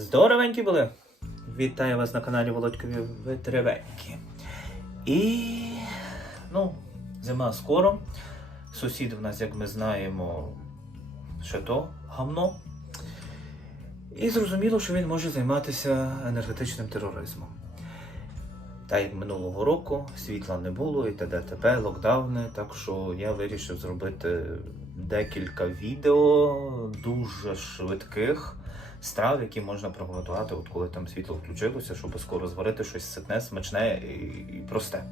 Здоровенькі були! Вітаю вас на каналі Володькові Витребенькі. І ну, зима скоро. Сусід в нас, як ми знаємо, ще то гамно. І зрозуміло, що він може займатися енергетичним тероризмом. Та як минулого року світла не було і т.д. т.п. локдауни. Так що я вирішив зробити декілька відео дуже швидких страв, які можна приготувати, от коли там світло включилося, щоб скоро зварити щось ситне, смачне і, і просте.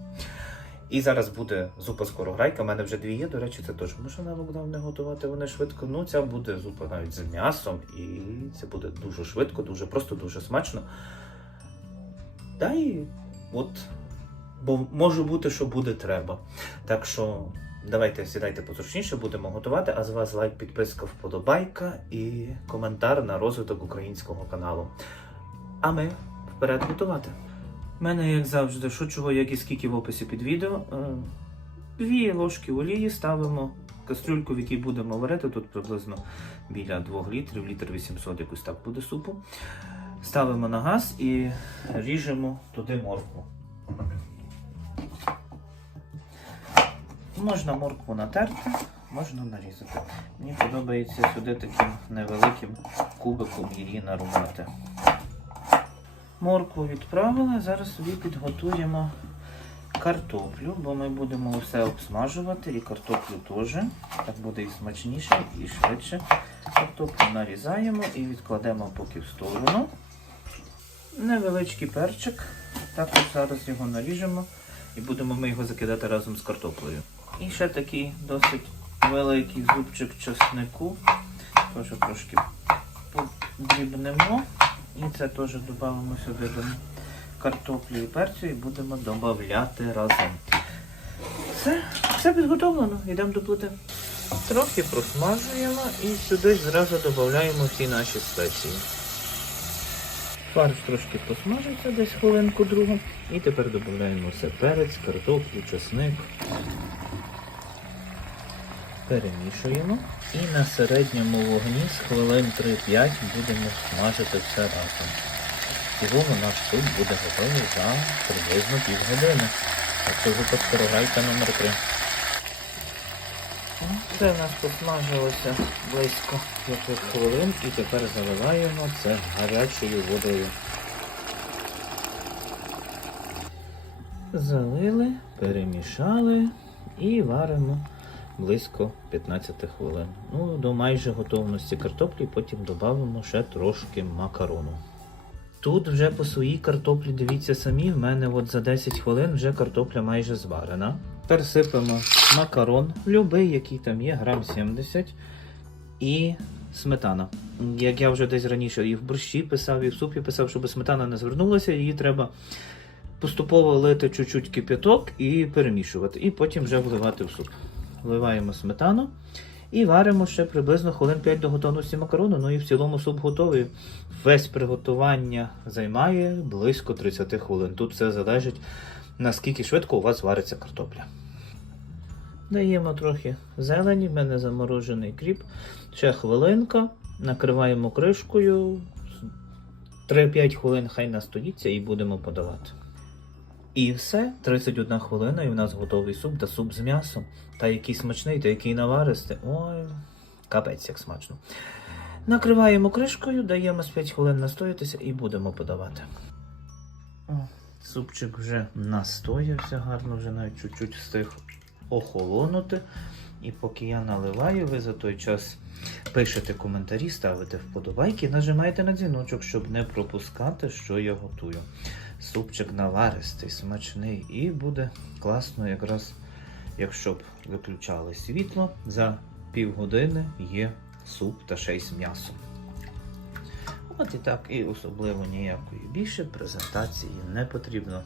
І зараз буде зупа скорограйка. У мене вже дві є. До речі, це теж можна на локдаун не готувати. Вони швидко. Ну, ця буде зупа навіть з м'ясом, і це буде дуже швидко, дуже просто, дуже смачно. Та й от, бо може бути, що буде треба. Так що давайте сідайте позручніше, будемо готувати. А з вас лайк, підписка, вподобайка і коментар на розвиток українського каналу. А ми вперед готувати. У мене, як завжди, що чого, як і скільки в описі під відео. Е, Дві ложки олії ставимо. Кастрюльку, в якій будемо варити, тут приблизно біля 2 літрів, літр 800 якось так буде супу. Ставимо на газ і ріжемо туди моркву. Можна моркву натерти, можна нарізати. Мені подобається сюди таким невеликим кубиком її нарубати. Моркву відправили, зараз собі підготуємо картоплю, бо ми будемо все обсмажувати і картоплю теж. Так буде і смачніше, і швидше. Картоплю нарізаємо і відкладемо поки в сторону. Невеличкий перчик. Також зараз його наріжемо і будемо ми його закидати разом з картоплею. І ще такий досить великий зубчик чеснику. Теж трошки подрібнемо. І це теж додамо сюди до картоплі і перцю і будемо додати разом. Все, все підготовлено, йдемо до плити. Трохи просмажуємо і сюди зразу додаємо всі наші спеції. Фарш трошки посмажиться десь хвилинку другу. І тепер додаємо все перець, картоплю, чесник. Перемішуємо. І на середньому вогні з хвилин 3-5 будемо смажити все разом. Цілому наш суп буде готовий за приблизно півгодини. Так що випуск скорограйка номер 3. Це в нас посмажилося близько 5 хвилин і тепер заливаємо це гарячою водою. Залили, перемішали і варимо близько 15 хвилин. Ну, до майже готовності картоплі, потім додамо ще трошки макарону. Тут вже по своїй картоплі, дивіться самі, в мене от за 10 хвилин вже картопля майже зварена. Тепер сипемо макарон, любий, який там є, грам 70. І сметана. Як я вже десь раніше і в борщі писав, і в супі писав, щоб сметана не звернулася, її треба поступово лити чуть-чуть кипяток і перемішувати. І потім вже вливати в суп. Вливаємо сметану і варимо ще приблизно хвилин 5 до готовності макарону. Ну і в цілому суп готовий. Весь приготування займає близько 30 хвилин. Тут все залежить, наскільки швидко у вас вариться картопля. Даємо трохи зелені, в мене заморожений кріп. Ще хвилинка. Накриваємо кришкою. 3-5 хвилин хай настоїться і будемо подавати. І все, 31 хвилина, і в нас готовий суп та суп з м'ясом. Та який смачний, та який наваристий. Ой, капець як смачно. Накриваємо кришкою, даємо з 5 хвилин настоятися і будемо подавати. Супчик вже настоявся гарно, вже навіть чуть-чуть встиг охолонути. І поки я наливаю, ви за той час пишете коментарі, ставите вподобайки, нажимайте на дзвіночок, щоб не пропускати, що я готую. Супчик наваристий, смачний і буде класно, якраз якщо б виключали світло, за півгодини є суп та ще й з м'ясом. От і так, і особливо ніякої більше презентації не потрібно.